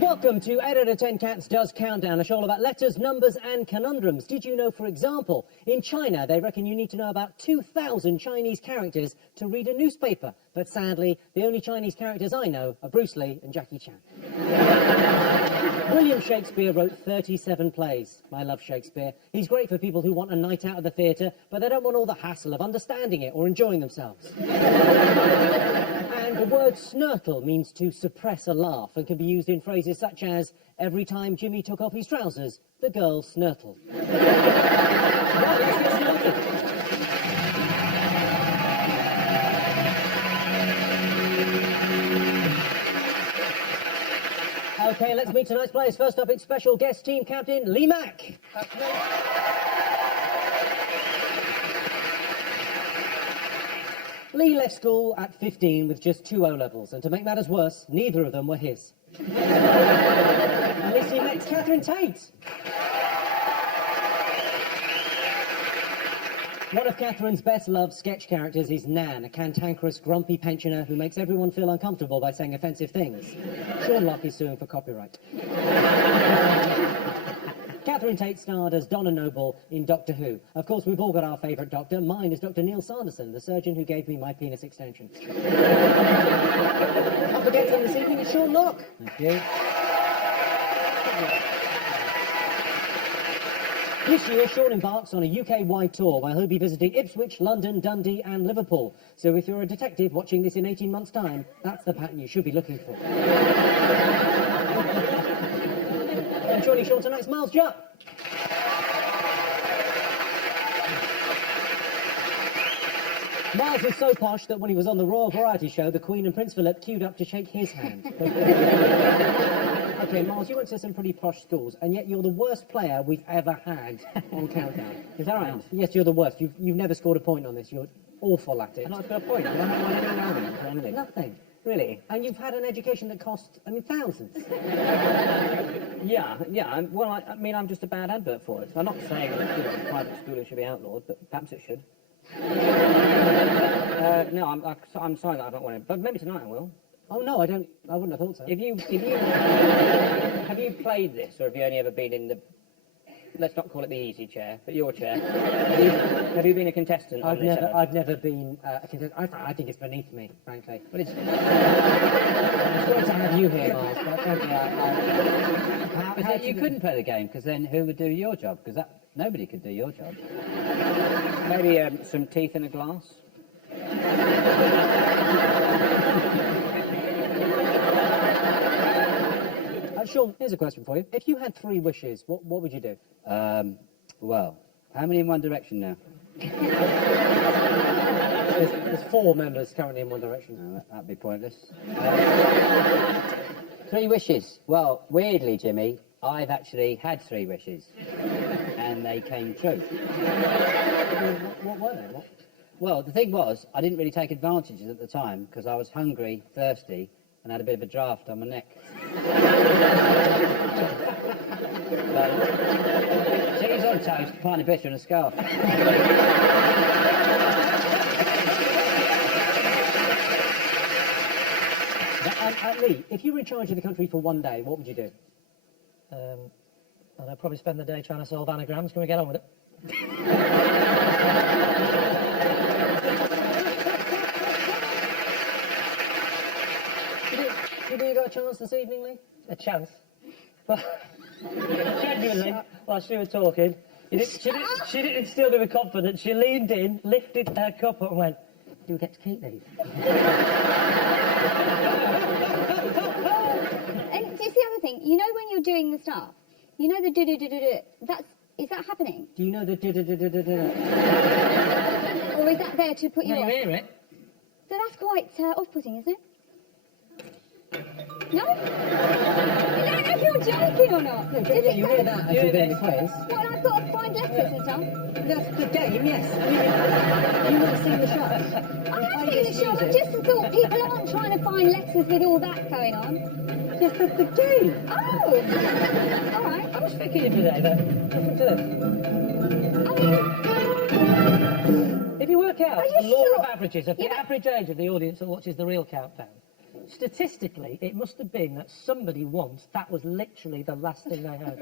Welcome to 8 out of 10 Cats Does Countdown, a show all about letters, numbers and conundrums. Did you know, for example, in China they reckon you need to know about 2,000 Chinese characters to read a newspaper? But sadly, the only Chinese characters I know are Bruce Lee and Jackie Chan. William Shakespeare wrote 37 plays. I love Shakespeare. He's great for people who want a night out of the theatre, but they don't want all the hassle of understanding it or enjoying themselves. And the word snurtle means to suppress a laugh and can be used in phrases such as, every time Jimmy took off his trousers, the girl snurtled. Right, let's get started. OK, let's meet tonight's players. First up, it's special guest team captain, Lee Mack. Lee left school at 15 with just 2 O-levels, and to make matters worse, neither of them were his. At least he met Catherine Tate. One of Catherine's best-loved sketch characters is Nan, a cantankerous, grumpy pensioner who makes everyone feel uncomfortable by saying offensive things. Sean Locke is suing for copyright. Catherine Tate starred as Donna Noble in Doctor Who. Of course, we've all got our favourite doctor. Mine is Dr. Neil Sanderson, the surgeon who gave me my penis extension. Up against him this evening is Sean Locke. Thank you. This year, Sean embarks on a UK-wide tour where he'll be visiting Ipswich, London, Dundee and Liverpool. So if you're a detective watching this in 18 months' time, that's the pattern you should be looking for. And joining Sean tonight's Miles Jupp. Miles was so posh that when he was on the Royal Variety Show, the Queen and Prince Philip queued up to shake his hand. OK, Miles, you went to some pretty posh schools, and yet you're the worst player we've ever had on Countdown. Is that right? Yes, you're the worst. You've never scored a point on this. You're awful at it. I've not scored a point. I haven't won any rounds or anything. Nothing. Really? And you've had an education that cost, I mean, thousands. Yeah. Well, I mean, I'm just a bad advert for it. I'm not saying that private schooling should be outlawed, but perhaps it should. No, I'm sorry that I don't want it, but maybe tonight I will. Oh no, I wouldn't have thought so. Have you played this, or have you only ever been in the? Let's not call it the easy chair, but your chair. Have you been a contestant? I've never been a contestant. I think it's beneath me, frankly. But it's. It's great to have you here, Miles. But frankly, you couldn't play the game, because then who would do your job? Because nobody could do your job. Maybe some teeth in a glass. Sean, here's a question for you. If you had 3 wishes, what would you do? Well, how many in One Direction now? There's 4 members currently in One Direction. No, that'd be pointless. 3 wishes. Well, weirdly, Jimmy, I've actually had 3 wishes. And they came true. What were they? What? Well, the thing was, I didn't really take advantages at the time, because I was hungry, thirsty, and had a bit of a draft on my neck. Cheese on toast, pint of bitter and a scarf. Lee, if you were in charge of the country for one day, what would you do? And I'd probably spend the day trying to solve anagrams. Can we get on with it? Do you think you got a chance this evening, Lee? A chance? Well, genuinely, while she was talking, she didn't instill me with confidence. She leaned in, lifted her cup up and went, "Do we get to keep these?" And just the other thing, you know when you're doing the stuff, you know the do-do-do-do-do, is that happening? Do you know the do-do-do-do-do-do? Or is that there to put you No, off? you hear it? So that's quite off-putting, isn't it? No? I don't know if you're joking or not. No, you hear that as you're doing the quiz. Well, I've got a find letters and stuff. That's the game, yes. I mean, you would have seen the show. I have seen the show. I just thought people aren't trying to find letters with all that going on. Yes, that's the game. Oh! All right. I was thinking today that, listen to this. I mean, If you work out I the just law of thought- averages of the Yeah, but- average age of the audience that watches the real countdown, statistically, it must have been that somebody once, that was literally the last thing they had.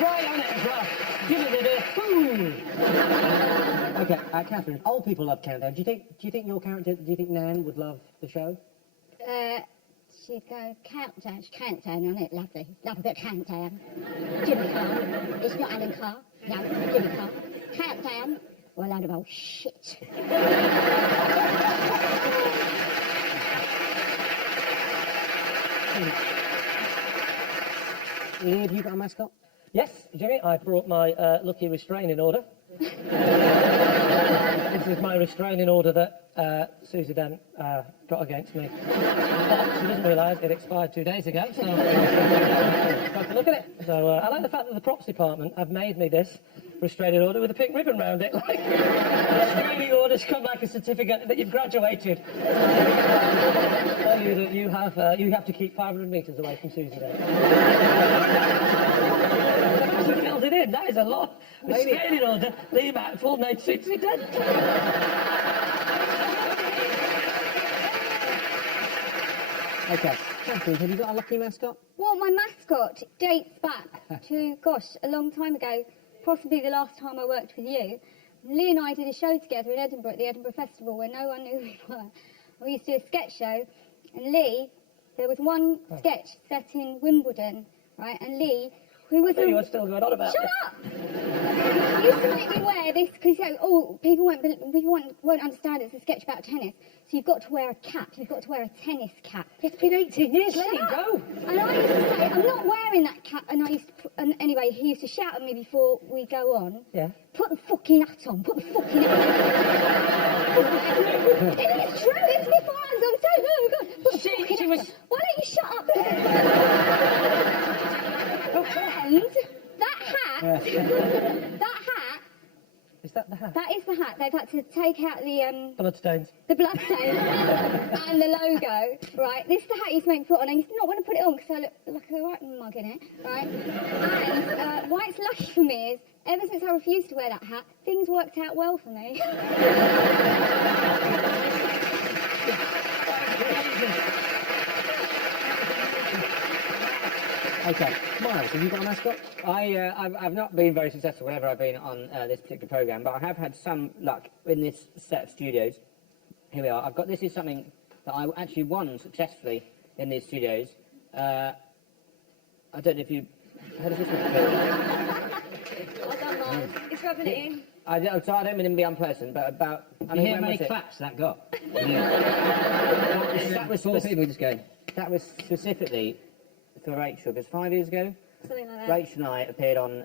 Right on it as well. Give it a boom. Okay, Catherine, old people love countdown. Do you think your character, do you think Nan would love the show? she'd go, countdown on it, lovely. Love a bit of countdown. Jimmy Carr. It's not Alan Carr. No, Jimmy Carr. Countdown. Or a load of old shit. Lee, have you got a mascot? Yes, Jimmy, I brought my lucky restraining order. This is my restraining order that Susie Dent got against me. But she doesn't realise it expired 2 days ago, so got to look at it. So I like the fact that the props department have made me this restraining order with a pink ribbon round it. Like, restraining orders come like a certificate that you've graduated. Tell you that you have to keep 500 metres away from Susie Dent. She filled it in. That is a lot. Restraining order. Leave out full name Susie Dent. Okay. Catherine, have you got a lucky mascot? Well, my mascot dates back to, gosh, a long time ago, possibly the last time I worked with you. Lee and I did a show together in Edinburgh at the Edinburgh Festival where no one knew who we were. We used to do a sketch show, and Lee, there was one sketch set in Wimbledon, right, and Lee, who was You are still going on about Shut this. up! He used to make me wear this because people won't understand it's a sketch about tennis. So you've got to wear a cap. You've got to wear a tennis cap. It's been 18 years. Let it Shut up. go. And I used to say, I'm not wearing that cap. And I used to and anyway, he used to shout at me before we go on. Yeah. Put the fucking hat on. Put the fucking hat on. It is true. It's my fans. I'm so no God. Put the fucking hat on. Why don't you shut up? And that hat. That hat. Is that the hat? That is the hat. They've had to take out the Bloodstains. bloodstain and the logo, right? This is the hat he used to make me put on, and he did not want to put it on because I look like a right mug in it, right? And why it's lucky for me is, ever since I refused to wear that hat, things worked out well for me. Okay. Miles, have you got a mascot? I've not been very successful whenever I've been on this particular programme, but I have had some luck in this set of studios. Here we are. This is something that I actually won successfully in these studios. I don't know if you heard of this one. Well done, Miles. It's rubbing it in. So I don't mean to be unpleasant, but about... I You mean, hear how when many was it? claps that got? That was Four people just going. That was specifically for Rachel, because 5 years ago, Something like that. Rachel and I appeared on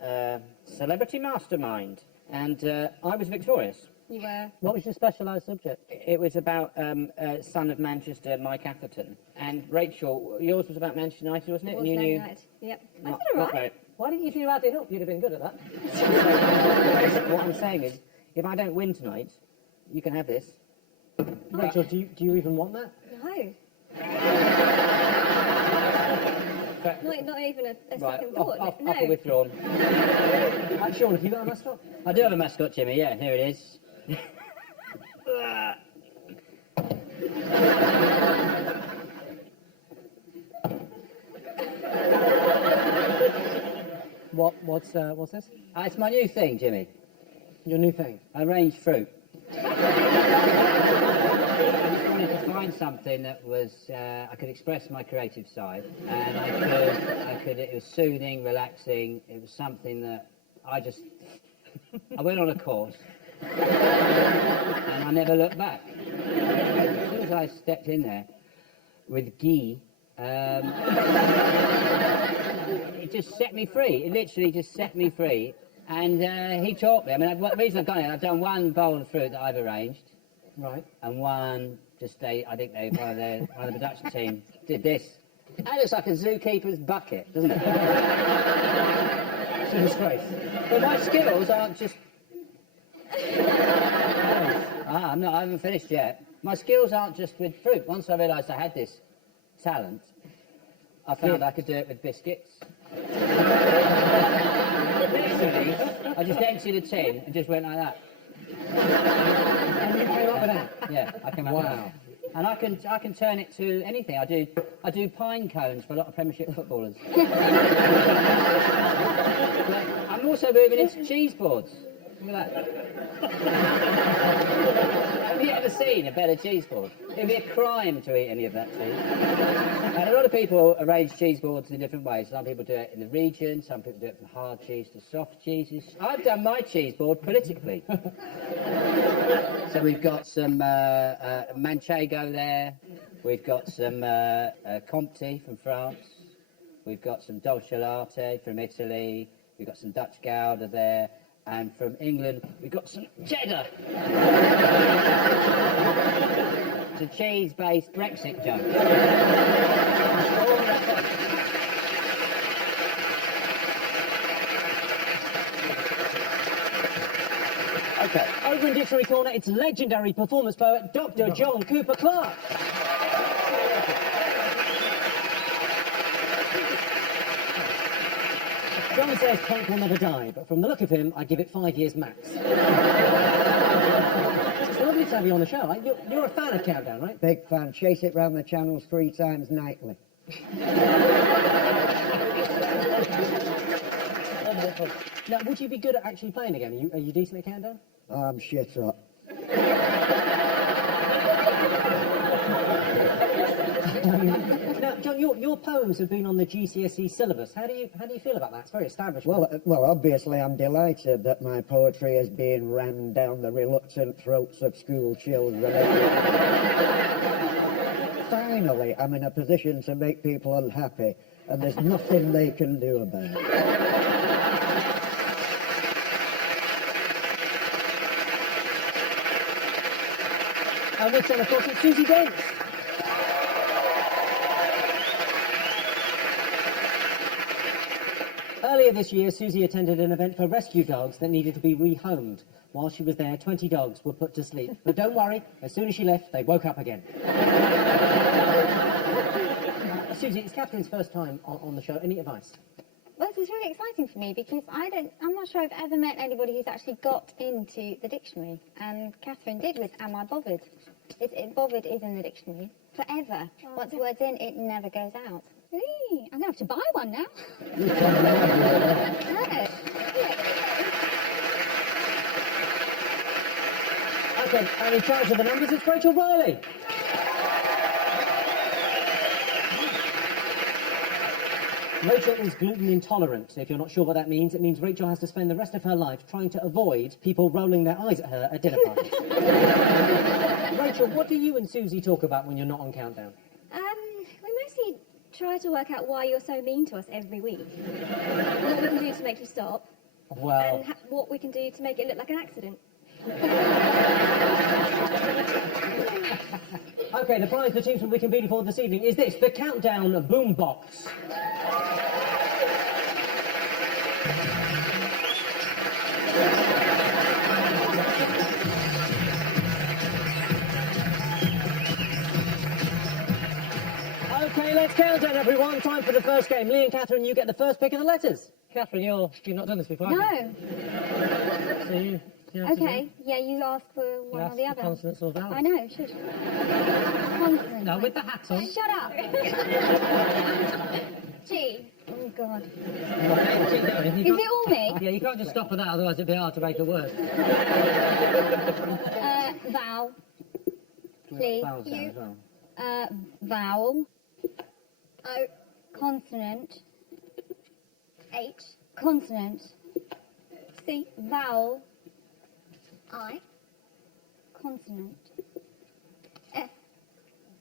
Celebrity Mastermind, and I was victorious. You were. What was your specialised subject? It was about son of Manchester, Mike Atherton. And Rachel, yours was about Manchester United, wasn't it? Was And you Man knew... United. Yep. I not- did all not right. very- Why didn't you add it up? You'd have been good at that. What I'm saying is, if I don't win tonight, you can have this. Rachel, do you even want that? No. But- Not even a right, second thought. No. offer withdrawn. Sean, have you got a mascot? I do have a mascot, Jimmy. Yeah, here it is. What's this? It's my new thing, Jimmy. Your new thing? Arranged fruit. I just wanted to find something that was I could express my creative side, and it was soothing, relaxing. It was something that I went on a course, and I never looked back. As soon as I stepped in there with ghee, it just set me free. It literally just set me free. And he taught me. I mean, the reason I've done it, I've done one bowl of fruit that I've arranged, Right. and one one of the production team did this. That looks like a zookeeper's bucket, doesn't it? It's a disgrace. But my skills aren't just... I haven't finished yet. My skills aren't just with fruit. Once I realised I had this talent, I found I could do it with biscuits. Literally, I just emptied a tin and just went like that. And you came up with that? Yeah, I can. Wow. And I can turn it to anything. I do pine cones for a lot of Premiership footballers. But I'm also moving into cheese boards. Look at that. Have you ever seen a better cheese board? It'd be a crime to eat any of that cheese. And a lot of people arrange cheese boards in different ways. Some people do it in the region, some people do it from hard cheese to soft cheeses. I've done my cheese board politically. So we've got some Manchego there, we've got some Comté from France, we've got some Dolce Latte from Italy, we've got some Dutch Gouda there, and from England we've got some cheddar. It's a cheese-based Brexit joke. Okay, over in Dictionary Corner, it's legendary performance poet, Dr. John Cooper Clarke. John says punk will never die, but from the look of him, I'd give it 5 years max. It's lovely to have you on the show. You're a fan of Countdown, right? Big fan. Chase it round the channels 3 times nightly. Now, would you be good at actually playing again? Are you decent at Countdown? I'm shit up. Now, John, your poems have been on the GCSE syllabus. How do you feel about that? It's very established. Well, obviously I'm delighted that my poetry is being rammed down the reluctant throats of school children. Finally, I'm in a position to make people unhappy, and there's nothing they can do about it. And with them, of course, it's Susie Dent. Earlier this year, Susie attended an event for rescue dogs that needed to be rehomed. While she was there, 20 dogs were put to sleep. But don't worry, as soon as she left, they woke up again. Susie, it's Catherine's first time on the show. Any advice? Well, this is really exciting for me because I'm not sure I've ever met anybody who's actually got into the dictionary. And Catherine did with Am I Bothered? Bothered is in the dictionary forever. Once the word's in, it never goes out. Eee, I'm going to have to buy one now. No. Okay, and in charge of the numbers, it's Rachel Riley. Rachel is gluten intolerant. If you're not sure what that means, it means Rachel has to spend the rest of her life trying to avoid people rolling their eyes at her at dinner parties. Rachel, what do you and Susie talk about when you're not on Countdown? We mostly try to work out why you're so mean to us every week. What we can do to make you stop. Well... And what we can do to make it look like an accident. Okay, the prize the teams will be competing for this evening is this, the Countdown Boombox. Okay, let's count down, everyone. Time for the first game. Lee and Catherine, you get the first pick of the letters. Catherine, you've not done this before, have No. you? So you have to Okay, yeah, you ask for one or the ask other. for consonants or vowels. I know, should. Consonant. No, with the hat on. Shut up. G. Oh, God. Is Is it all me? Yeah, you can't just stop at that, otherwise it'd be hard to make a word. Vowel. Please. Vowels down as well. Vowel. O. Consonant. H. Consonant. C. Vowel. I. Consonant. F.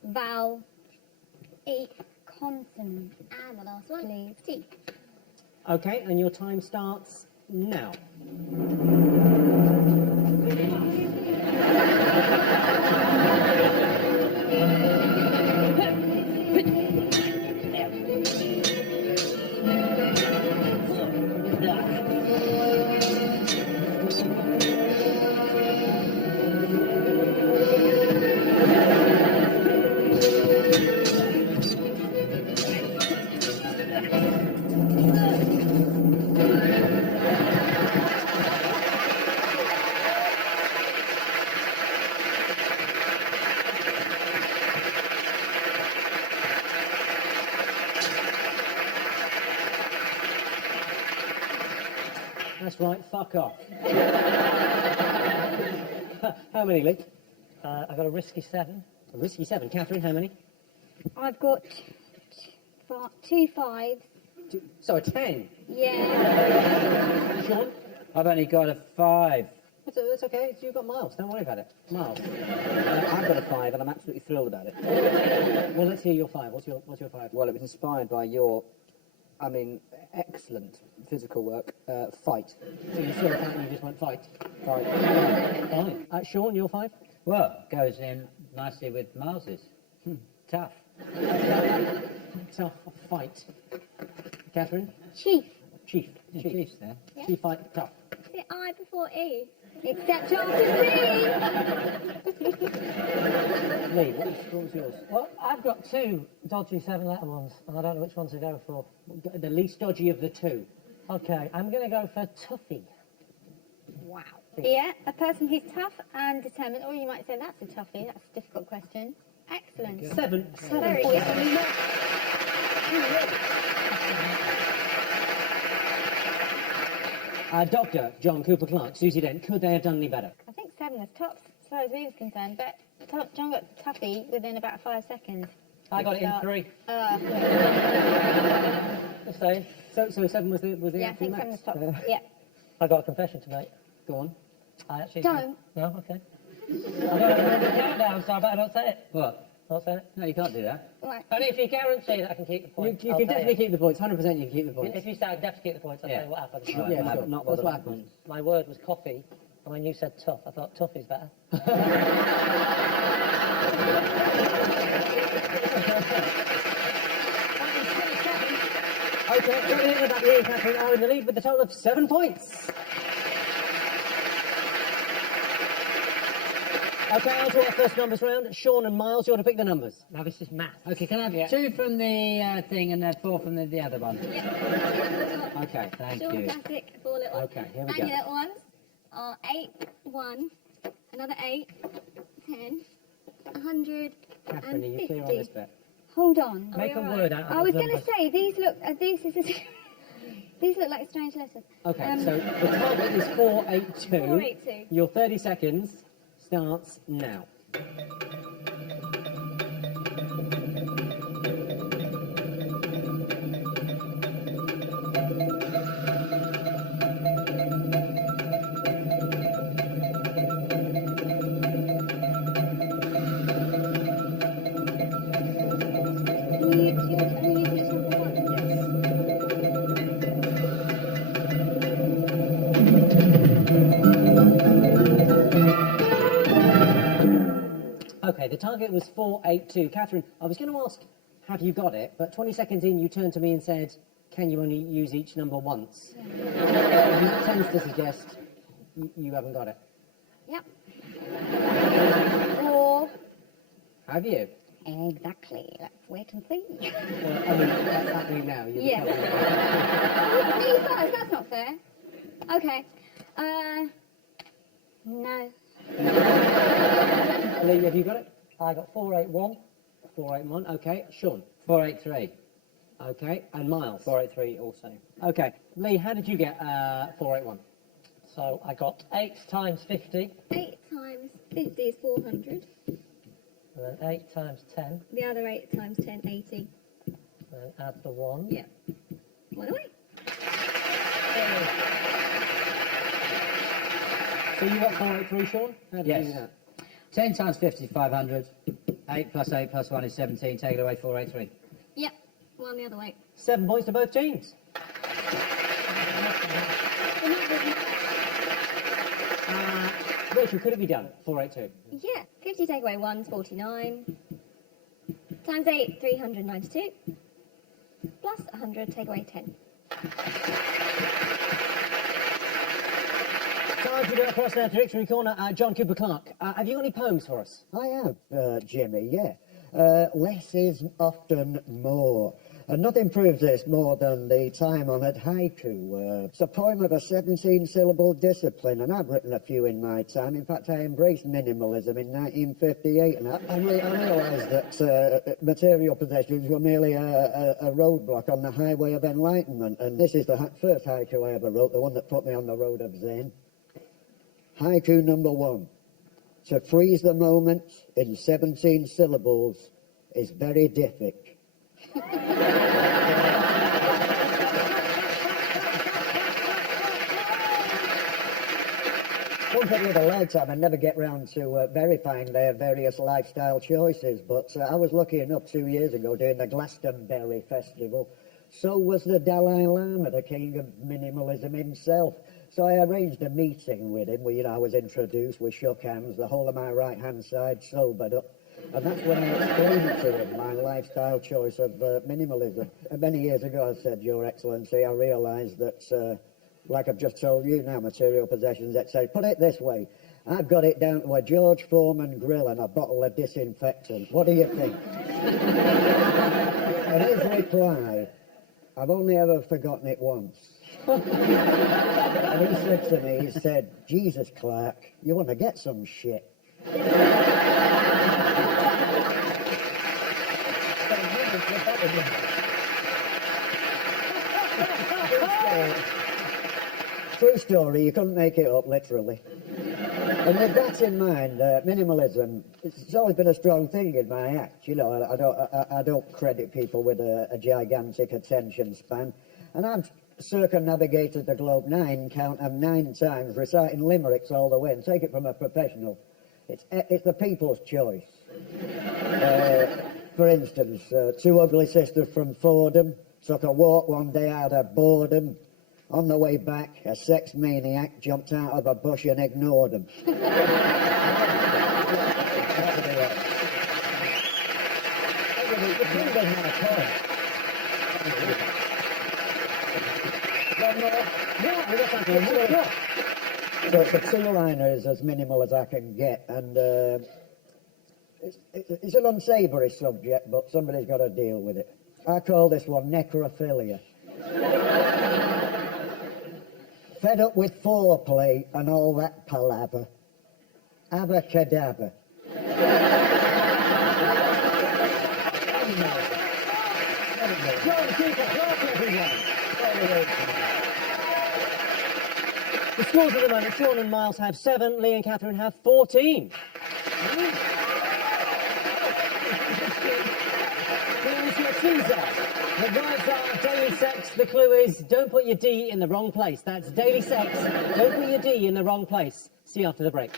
Vowel. E. Consonant. And the last one, please. T. Okay, and your time starts now. That's right, fuck off. How many, Lee? I got a risky 7. A risky 7. Catherine, how many? I've got 2 5s. So a 10. Yeah. Sean? I've only got a 5. That's okay. You've got Miles. Don't worry about it. Miles. I've got a 5 and I'm absolutely thrilled about it. Well, let's hear your 5. What's your 5? Well, it was inspired by your, excellent physical work, fight. So you saw that and you just went fight. Fight. Fine. Sean, your 5? Well, goes in nicely with Miles's. Tough. Tough fight. Catherine? Chief. Chief. Chief's there. Yeah. Chief fight. Tough. The I before E. Except after C. Lee, what was yours? Well, I've got 2 dodgy 7-letter ones, and I don't know which one to go for. The least dodgy of the 2. Okay, I'm going to go for Tuffy. Wow. Yeah, a person who's tough and determined, or you might say that's a toughie, that's a difficult question. Excellent. 7 Very points. good. Dr. John Cooper Clark, Susie Dent, could they have done any better? I think 7 was tops, as far as we was concerned, but John got Tuffy within about 5 seconds. I got it in 3. Just saying. So 7 was the Yeah, I absolute think 7 max. was tops. Yeah. I got a confession to make. Go on. I actually Don't. No, okay. I don't remember the countdown, so I better not say it. What? Not say it. No, you can't do that. Right. Only if you guarantee that I can keep the You points. can I'll say definitely it. keep the points. 100% you can keep the points. If you say I definitely keep the points, I'll Yeah. tell you what happened. Right, Yeah, I'm sure. not That's bothered what about happens. points. My word was coffee, and when you said tough, I thought tough is better. Okay, so about the end, Catherine are in the lead with a total of 7 points. Okay, on to our first numbers round. Sean and Miles, you're to pick the numbers. Now this is math. Okay, can I have 2 from the thing and 4 from the other one? Okay, thank Sean you. Classic, 4 little ones. Okay, here we And go. your little ones are 8, 1, another 8, 10, 100, Catherine, are you and clear on 50. this bit? Hold on. Make a word out of I was the going to numbers. say, these look, these look like strange letters. Okay, so the target is 482. 482. Your 30 seconds starts now. Can you use each number one? Okay, the target was 482. Catherine, I was going to ask, have you got it? But 20 seconds in, you turned to me and said, can you only use each number once? That tends to suggest you haven't got it. Yep. Or Have you? exactly. Let's wait and see. Well, I mean, that's happening now. You're Yeah. telling me. Me first. That's not fair. Okay. No. Lee, have you got it? I got 481. 481. Okay. Sean. 483. Okay. And Miles. 483 also. Okay. Lee, how did you get 481? So I got 8 times 50, 8 times 50 is 400. and then 8 times 10, The other 8 times 10, 80. and then add the 1. Yeah. One away. So you got 483, Sean? How did you Yes. do that? 10 times 50 is 500. 8 plus 8 plus 1 is 17. Take it away, 483. Yep. One the other way. 7 points to both teams. Rachel, could it be done? 482. Yeah. 50 take away 1 is 49. Times 8, 392. Plus 100 take away 10. Time to go across now to Dictionary Corner. John Cooper Clark, have you got any poems for us? I have, Jimmy, yeah. Less is often more. And nothing proves this more than the time-honoured haiku. It's a poem of a 17-syllable discipline, and I've written a few in my time. In fact, I embraced minimalism in 1958, and I realised that material possessions were merely a roadblock on the highway of enlightenment. And this is the first haiku I ever wrote, the one that put me on the road of Zen. Haiku number 1. To freeze the moment in 17 syllables is very difficult. One thing with a lifetime, I never get round to verifying their various lifestyle choices, but I was lucky enough 2 years ago doing the Glastonbury Festival. So was the Dalai Lama, the king of minimalism himself. So I arranged a meeting with him where, I was introduced, we shook hands, the whole of my right-hand side sobered up. And that's when I explained to him my lifestyle choice of minimalism. And many years ago I said, Your Excellency, I realised that, like I've just told you now, material possessions, etc. Put it this way, I've got it down to a George Foreman grill and a bottle of disinfectant. What do you think? And his reply, I've only ever forgotten it once. And he said to me, he said, Jesus, Clark, you want to get some shit. True story, you couldn't make it up, literally. And with that in mind, minimalism, it's always been a strong thing in my act. I don't credit people with a gigantic attention span. And I've circumnavigated the globe 9 times, reciting limericks all the way, and take it from a professional. It's the people's choice. For instance, 2 ugly sisters from Fordham took a walk one day out of boredom. On the way back, a sex maniac jumped out of a bush and ignored them. So it's a 2-liner is as minimal as I can get, and it's an unsavoury subject, but somebody's got to deal with it. I call this one necrophilia. Fed up with foreplay and all that palaver. Avacadabra. The scores at the moment, Sean and Miles have 7, Lee and Catherine have 14. Here's your teaser. The words are daily sex. The clue is don't put your D in the wrong place. That's daily sex. Don't put your D in the wrong place. See you after the break.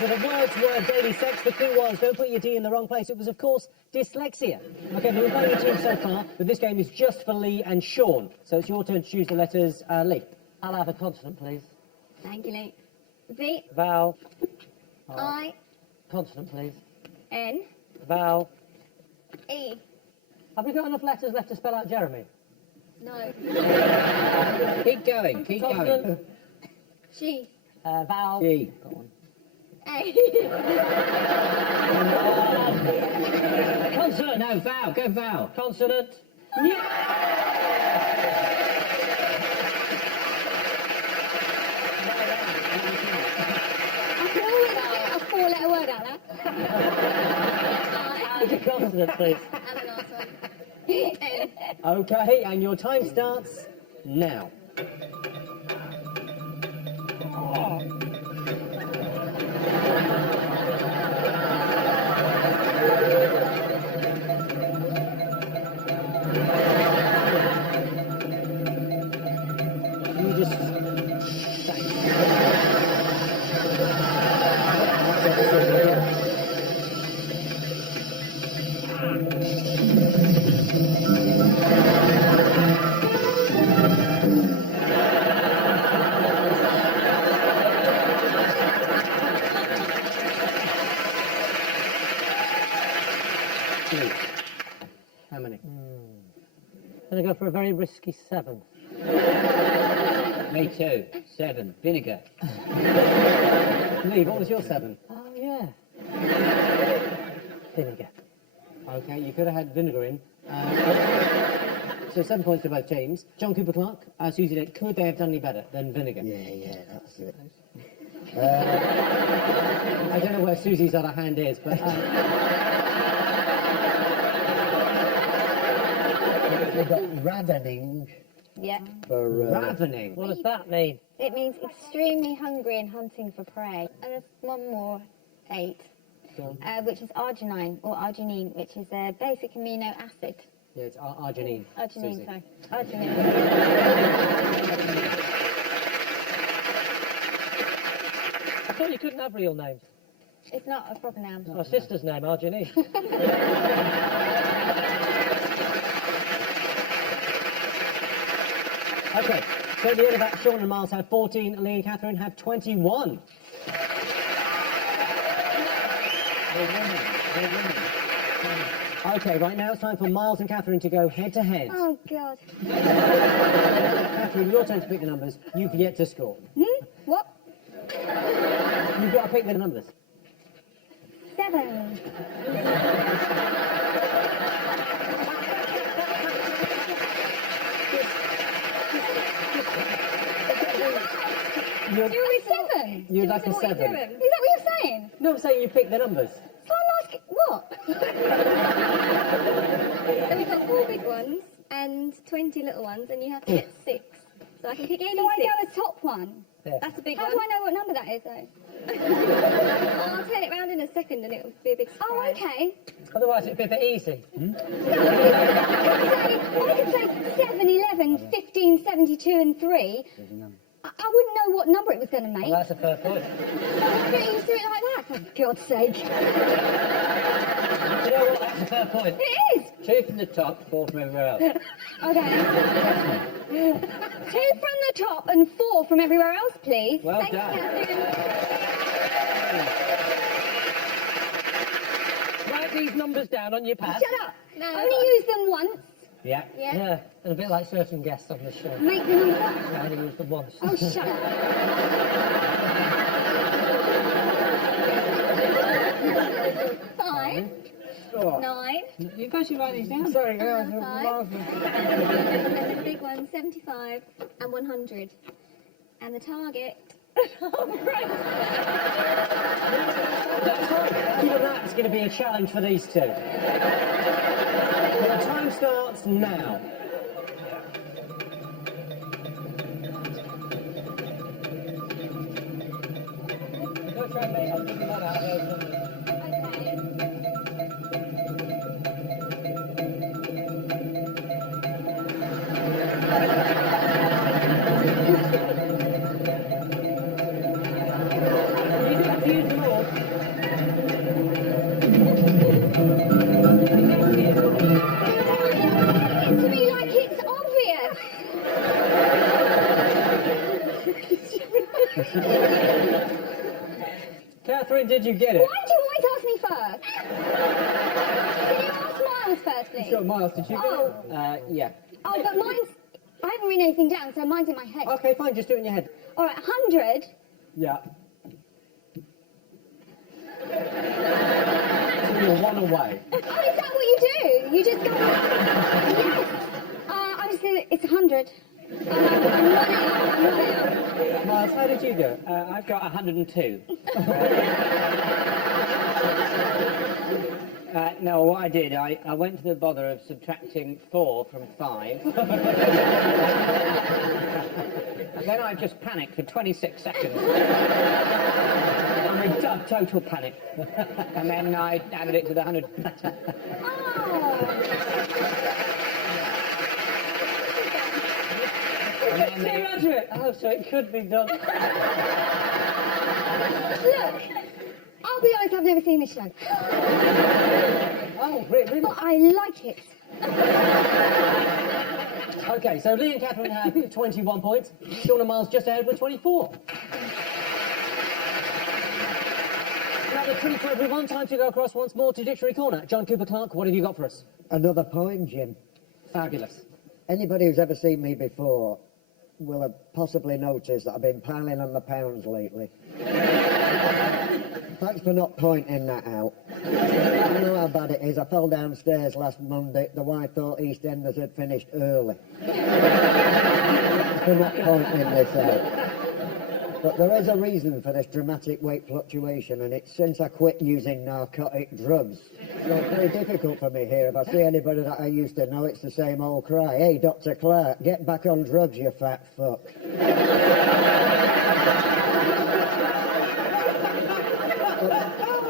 The words were daily sex. The clue was don't put your D in the wrong place. It was, of course, dyslexia. OK, but we've played your team so far, but this game is just for Lee and Sean. So it's your turn to choose the letters. Lee. I'll have a consonant, please. Thank you, Lee. V. Vowel. I. Consonant, please. N. Vowel. E. Have we got enough letters left to spell out Jeremy? No. Keep going, keep going. Consonant. G. Vowel. G. Go on. A. Consonant. No, vowel, go vowel. Consonant. I can always get a 4-letter word out there. It's a consonant, please. And the last one. N. OK, and your time starts now. You just... Lee. How many? I'm going to go for a very risky 7. Me too. 7. Vinegar. Lee, what was your 7? Oh, yeah. Vinegar. Okay, you could have had vinegar in. So 7 points to both teams. John Cooper Clarke, Susie Dent, could they have done any better than vinegar? Yeah, that's it. I don't know where Susie's other hand is, but... They got ravening Yeah. for... ravening. What does that mean? It means extremely hungry and hunting for prey. And there's one more, 8, which is arginine, or arginine, which is a basic amino acid. Yeah, it's arginine. Arginine, Susie. sorry. Arginine. I thought you couldn't have real names. It's not a proper noun. My sister's name, Arginine. Okay, so at the end of that, Sean and Miles have 14, Lee and Catherine have 21. Okay, right now it's time for Miles and Catherine to go head to head. Oh, God. Catherine, your turn to pick the numbers. You've yet to score. What? You've got to pick the numbers. 7. You're, Do a 7. you'd like a 7. Is that what you're saying? No, I'm saying you pick the numbers. So I'm asking, what? So we've got 4 big ones and 20 little ones, and you have to get 6. So I can pick any 6. So I go the top one? Yeah. That's a big one. How do I know what number that is, though? I'll turn it round in a second and it'll be a big surprise. Oh, okay. Otherwise, it'd be a bit easy. I could say 7, 11, 15, 72 and 3. I wouldn't know what number it was going to make. Well, that's a fair point. Why don't you just do it like that? For God's sake. You know what? That's a fair point. It is. 2 from the top, 4 from everywhere else. Okay. 2 from the top and 4 from everywhere else, please. Well Thank done. you, Catherine. Write these numbers down on your pad. Shut up. No. Only use them once. Yeah. Yeah. Yeah, and a bit like certain guests on the show. Make them. I only use them once. Oh, shut up. 5, 9. You've actually write these down. Sorry, And then the big one, 75 and 100. And the target. Even that's going to be a challenge for these two. The time starts now. Don't try and make I'll give you one out of those numbers. You do have to use them all. To me, like it's obvious. Catherine, did you get it? Why do you always ask me first? Can you ask Miles first, please? Sure, Miles, did you get Oh, Yeah. oh, but mine's. I haven't written anything down, so mine's in my head. it? Okay, fine, just do it in your head. All right, 100. Yeah. So you're one away. Oh, is that what you do? You just go. Yes. I'm just gonna. It's 100. I'm running out. Miles, how did you do it? I've got 102. No, what I did, I went to the bother of subtracting 4 from 5. And then I just panicked for 26 seconds. I'm in total panic. And then I added it to the 100. Oh. Imagine! Oh, so it could be done. Look, I'll be honest, I've never seen this show. Oh, really? But I like it. Okay, so Lee and Catherine have 21 points. Sean and Miles just ahead with 24. Now, a treat for everyone. Time to go across once more to Dictionary Corner. John Cooper Clarke, what have you got for us? Another poem, Jim. Fabulous. Anybody who's ever seen me before will have possibly noticed that I've been piling on the pounds lately. Thanks for not pointing that out. You know how bad it is. I fell downstairs last Monday. The wife thought EastEnders had finished early. Thanks for not pointing this out. But there is a reason for this dramatic weight fluctuation, and it's since I quit using narcotic drugs. So it's very difficult for me here. If I see anybody that I used to know, it's the same old cry. Hey, Dr. Clarke, get back on drugs, you fat fuck.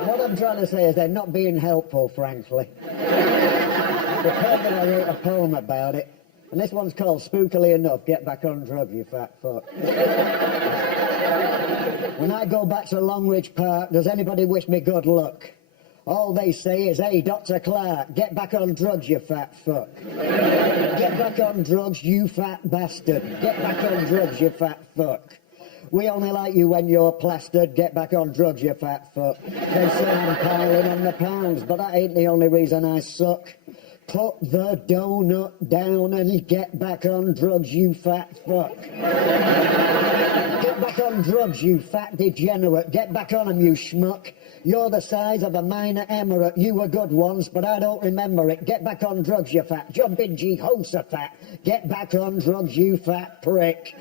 What I'm trying to say is they're not being helpful, frankly. The poem that I wrote a poem about it, and this one's called, spookily enough, Get Back on Drugs, You Fat Fuck. When I go back to Longridge Park, does anybody wish me good luck? All they say is, hey, Dr. Clarke, get back on drugs, you fat fuck. Get back on drugs, you fat bastard. Get back on drugs, you fat fuck. We only like you when you're plastered. Get back on drugs, you fat fuck. They say I'm piling on the pounds, but that ain't the only reason I suck. Put the donut down and get back on drugs, you fat fuck. Get back on drugs, you fat degenerate. Get back on 'em, you schmuck. You're the size of a minor emirate. You were good once, but I don't remember it. Get back on drugs, you fat jumping Jehoshaphat. Get back on drugs, you fat prick.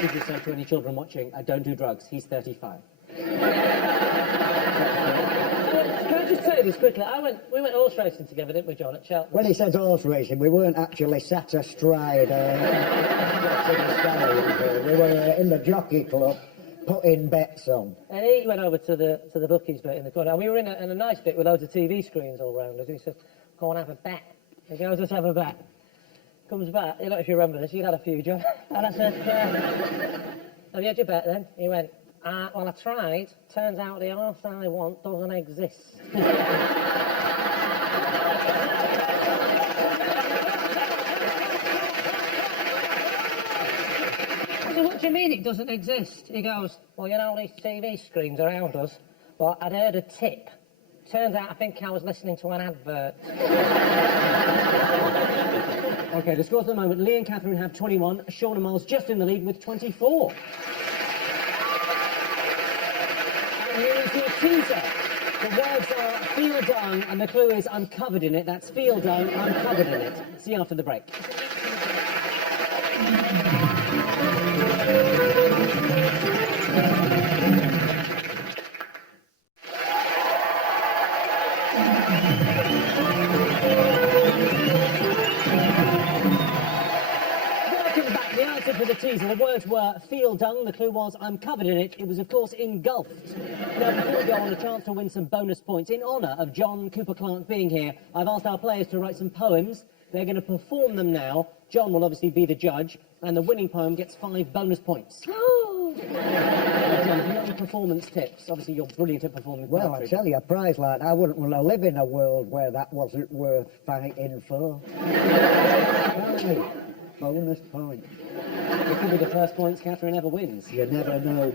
If you say to any children watching, don't do drugs, he's 35. Can I just say this quickly? We went horse racing together, didn't we, John, at Cheltenham? When he says horse racing, we weren't actually sat astride. We were in the jockey club, putting bets on. And he went over to the bookies bit in the corner. And we were in a nice bit with loads of TV screens all round us. And he said, go on, have a bet. He goes, let's have a bet. Comes back, you know, if you remember this, you'd had a few, John. And I said, have you had your bet then? He went, well, I tried. Turns out the arse I want doesn't exist. So what do you mean it doesn't exist? He goes, well, you know, these TV screens around us, but I'd heard a tip. Turns out I think I was listening to an advert. OK, the scores at the moment. Lee and Catherine have 21. Sean and Miles just in the lead with 24. And here is your teaser. The words are feel dung, and the clue is I'm covered in it. That's feel dung, I'm covered in it. See you after the break. For the teaser, the words were feel dung, the clue was I'm covered in it. It was, of course, engulfed. Now, before we go on, a chance to win some bonus points. In honour of John Cooper Clarke being here, I've asked our players to write some poems. They're going to perform them now. John will obviously be the judge, and the winning poem gets 5 bonus points. John, do you have any performance tips? Obviously, you're brilliant at performing Well, poetry. I tell you, a prize like that, I wouldn't want to live in a world where that wasn't worth fighting for. Right. Bonus point. It could be the first points Catherine ever wins. You never know.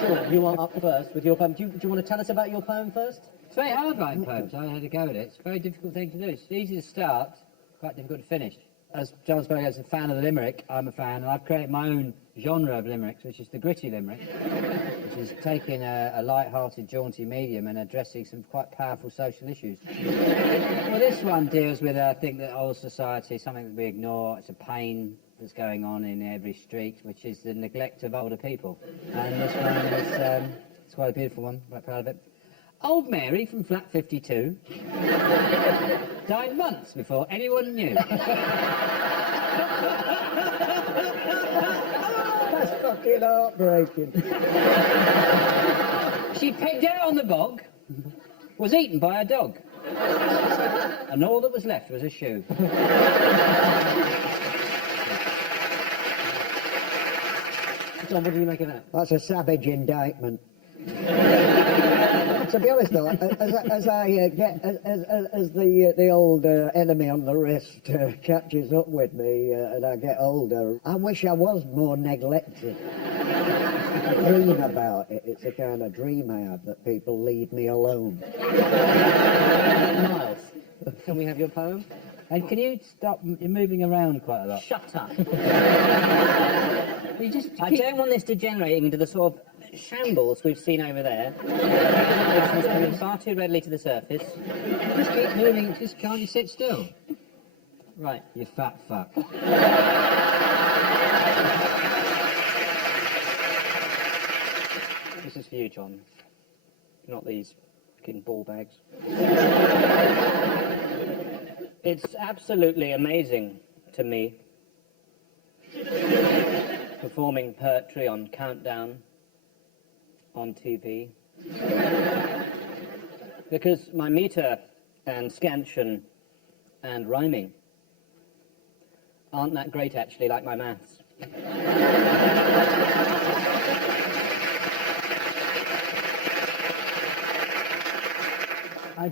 Sure, you are up first with your poem. Do you want to tell us about your poem first? It's very hard writing poems. I had to go at it. It's a very difficult thing to do. It's easy to start, quite difficult to finish. As John spoke as a fan of the limerick, I'm a fan, and I've created my own genre of limericks, which is the gritty limerick, which is taking a light-hearted, jaunty medium and addressing some quite powerful social issues. Well, this one deals with, I think, that old society, something that we ignore. It's a pain that's going on in every street, which is the neglect of older people. And this one is it's quite a beautiful one. Quite proud of it. Old Mary from flat 52 died months before anyone knew. That's fucking heartbreaking. She pegged out on the bog, was eaten by a dog, and all that was left was a shoe. John, what do you make of that? That's a savage indictment. To be honest, though, as the old enemy on the wrist catches up with me and I get older, I wish I was more neglected. I dream about it. It's a kind of dream I have that people leave me alone. Miles, can we have your poem? And can you stop? You're moving around quite a lot. Shut up. I don't want this degenerating into the sort of shambles we've seen over there. It's coming far too readily to the surface. Just keep moving. Just can't you sit still? Right. You fat fuck. This is for you, John. Not these fucking ball bags. It's absolutely amazing to me performing poetry on Countdown on TV because my meter and scansion and rhyming aren't that great actually, like my maths.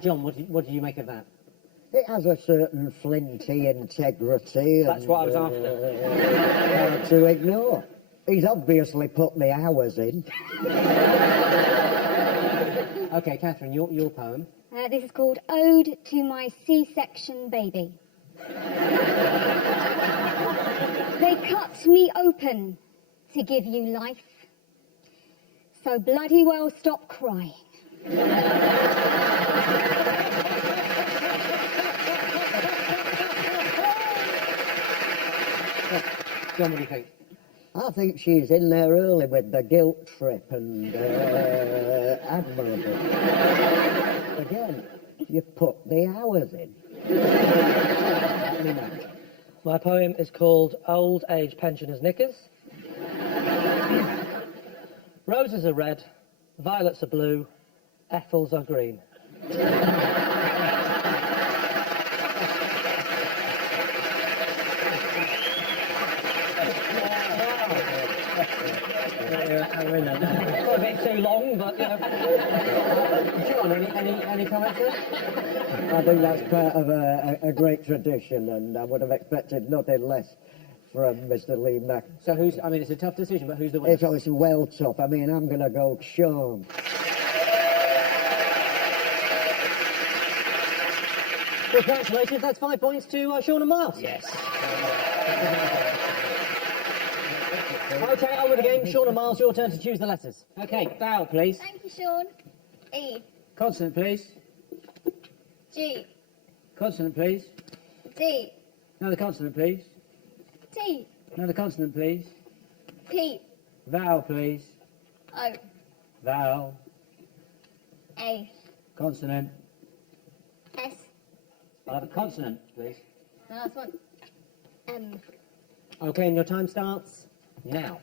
John, what do you make of that? It has a certain flinty integrity. That's what I was after. Hard to ignore. He's obviously put the hours in. Okay, Catherine, your poem. This is called Ode to My C-Section Baby. They cut me open to give you life, so bloody well stop crying. John, what do you think? I think she's in there early with the guilt trip and admirable. Again, you put the hours in. My poem is called Old Age Pensioners' Knickers. Roses are red, violets are blue, Ethels are green. A bit too long, but you know. John, any comments there? I think that's part of a great tradition, and I would have expected nothing less from Mr. Lee Mack. So it's a tough decision, but who's the winner? It's well tough. I mean, I'm going to go Sean. Well, congratulations, that's 5 points to Sean and Miles. Yes. Okay, on with the game. Sean and Miles, your turn to choose the letters. Okay, vowel, please. Thank you, Sean. E, Consonant, please. G, Consonant, please. D, Another consonant, please. T, Another consonant, please. P, Vowel, please. O, Vowel. A, Consonant. S, I'll have a consonant, please. the last one, M. Okay, and your time starts now.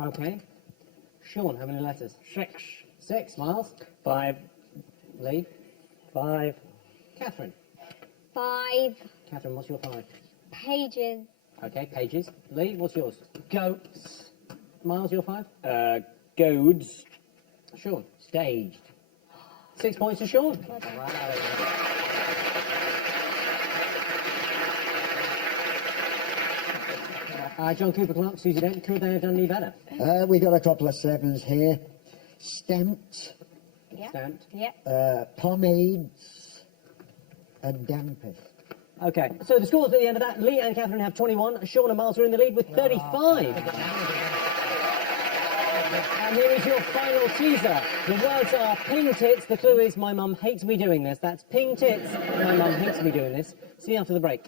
Okay. Sean, how many letters? 6. 6. Miles? 5. Lee? 5. Catherine? 5, Catherine, what's your 5? pages. Okay, pages. Lee, what's yours? Goats. Miles, your 5? Goads. Sean? Staged. 6 points to Sean. John Cooper Clark, Susie Dent, could they have done any better? We got a couple of 7s here. Stamped, Yep. Stamped. Yep. pomades, and dampest. Okay, so the scores at the end of that, Lee and Catherine have 21, Sean and Miles are in the lead with 35. And here is your final teaser. The words are ping tits, the clue is my mum hates me doing this. That's ping tits, my mum hates me doing this. See you after the break.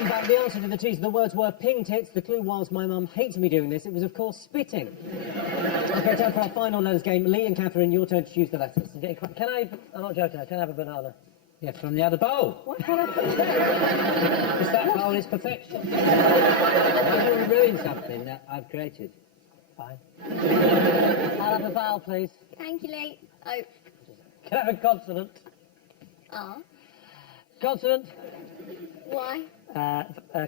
Welcome back. The answer to the teaser, the words were ping tits. The clue was my mum hates me doing this. It was, of course, spitting. OK, time for our final letters game. Lee and Catherine, your turn to choose the letters. Can I... I'm not joking, can I have a banana? Yeah, from the other bowl. What? Because that bowl is perfection. I don't want to ruin something that I've created. Fine. I'll have a vowel, please. Thank you, Lee. Oh. Can I have a consonant? R. Consonant. Y.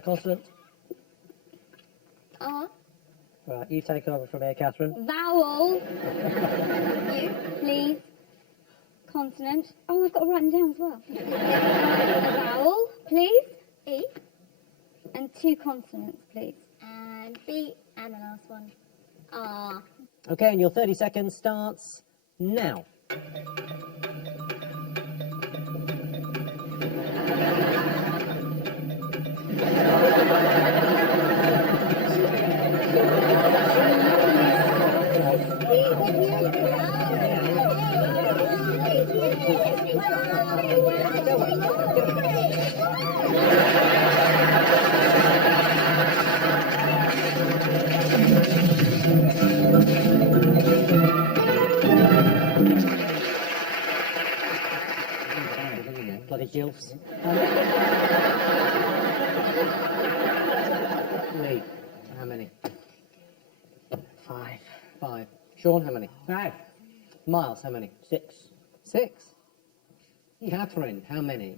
Consonant. R. Right, you take over from here, Catherine. Vowel. You, please. Consonant. Oh, I've got to write them down as well. A vowel, please. E. And 2 consonants, please. And B. And the last one. R. OK, and your 30 seconds starts now. Bloody gilfs. Lee, how many? 5. 5. Sean, how many? 5. Miles, how many? 6. 6. Catherine, how many?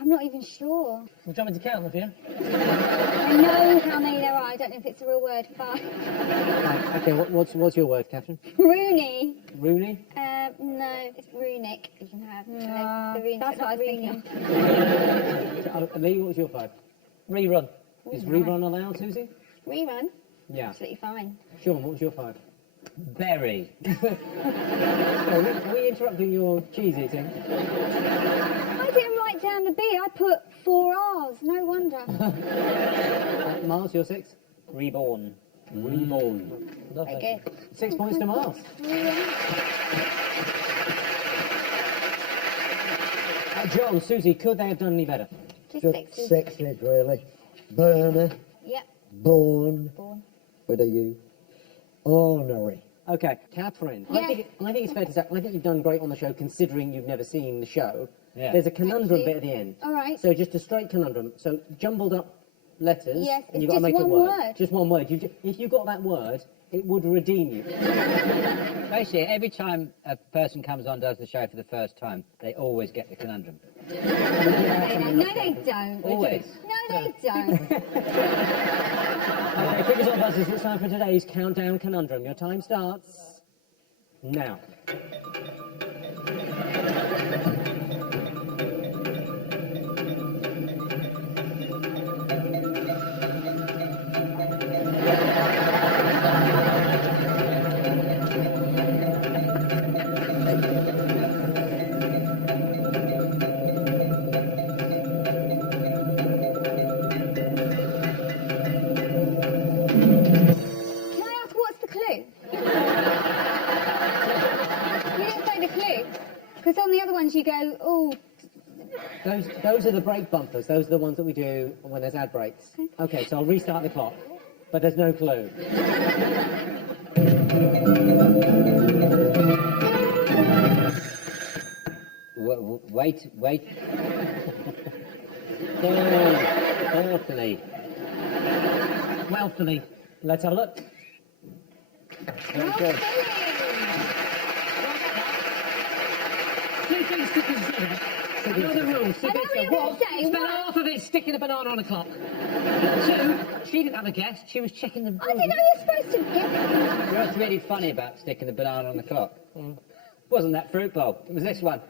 I'm not even sure. Would you want me to count them for you? I know how many there are. I don't know if it's a real word. 5. OK, what's your word, Catherine? Rooney. Rooney? No, it's runic. You can have. The runic. That's what I was thinking. Lee, what was your 5? Rerun. Is rerun allowed, Susie? Rerun. Yeah. Absolutely fine. Sean, what was your 5? Berry. Are we interrupting your cheese eating? I didn't write down the B. I put 4 R's. No wonder. Miles, your 6? Reborn. Reborn. Lovely. Okay. 6 points to Miles. John, Susie, could they have done any better? Just Just 6. 6 really. Burner, Yep. born, Born. with a U. Ornery. OK, Catherine, Yes. I think it's fair to say, I think you've done great on the show considering you've never seen the show. Yeah. There's a conundrum you. bit at the end. All right. So just a straight conundrum. So jumbled up letters. Yes, and you've it's got to just make a one word. word. Just one word. If you got that word, it would redeem you. Basically, every time a person comes on and does the show for the first time, they always get the conundrum. No, they don't. Always. No, they don't. OK, fingers on buzzers. It's time for today's Countdown Conundrum. Your time starts now. Can I ask what's the clue? You didn't say the clue. Because on the other ones you go, oh, Those are the break bumpers. Those are the ones that we do when there's ad breaks. OK, so I'll restart the clock. But there's no clue. Wait. Carefully. Wealthily. Let's have a look. well done. Two things sticking together. Another rule. I know what you're going to say. Spent What? half of it sticking a banana on a clock. 2, she didn't have a guess. She was checking the... I didn't know you were supposed to get You know what's really funny about sticking the banana on the clock? Wasn't that fruit bowl? It was this one.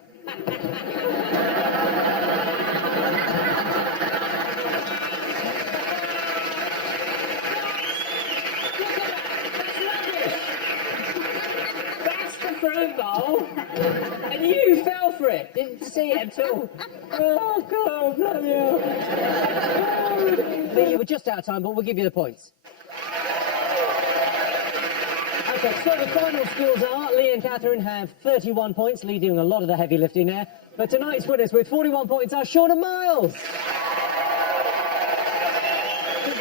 That's the fruit bowl, and you fell for it. Didn't see it at all. Oh God, bloody hell. Lee, we're just out of time, but we'll give you the points. Okay, so the final scores are Lee and Catherine have 31 points, Lee doing a lot of the heavy lifting there. But tonight's winners with 41 points are Sean and Miles.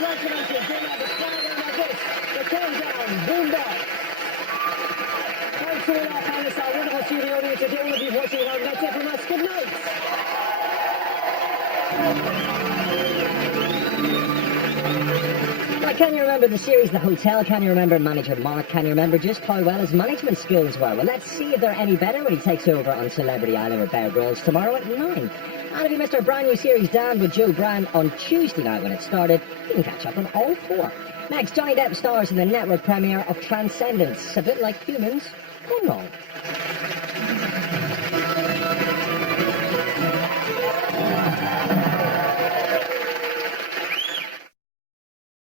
Congratulations, bring out the flag and now this, the countdown, boombox. Thanks to all our panelists, our wonderful studio audience, and to all of you watching at home. That's it from us. Good night. Now, can you remember the series The Hotel? Can you remember manager Mark? Can you remember just how well his management skills were? Well, let's see if they're any better when he takes over on Celebrity Island with Bear Grylls tomorrow at 9. And if you missed our brand new series Damned with Joe Brand on Tuesday night when it started, you can catch up on all 4. Next, Johnny Depp stars in the network premiere of Transcendence, a bit like Humans Gone Wrong.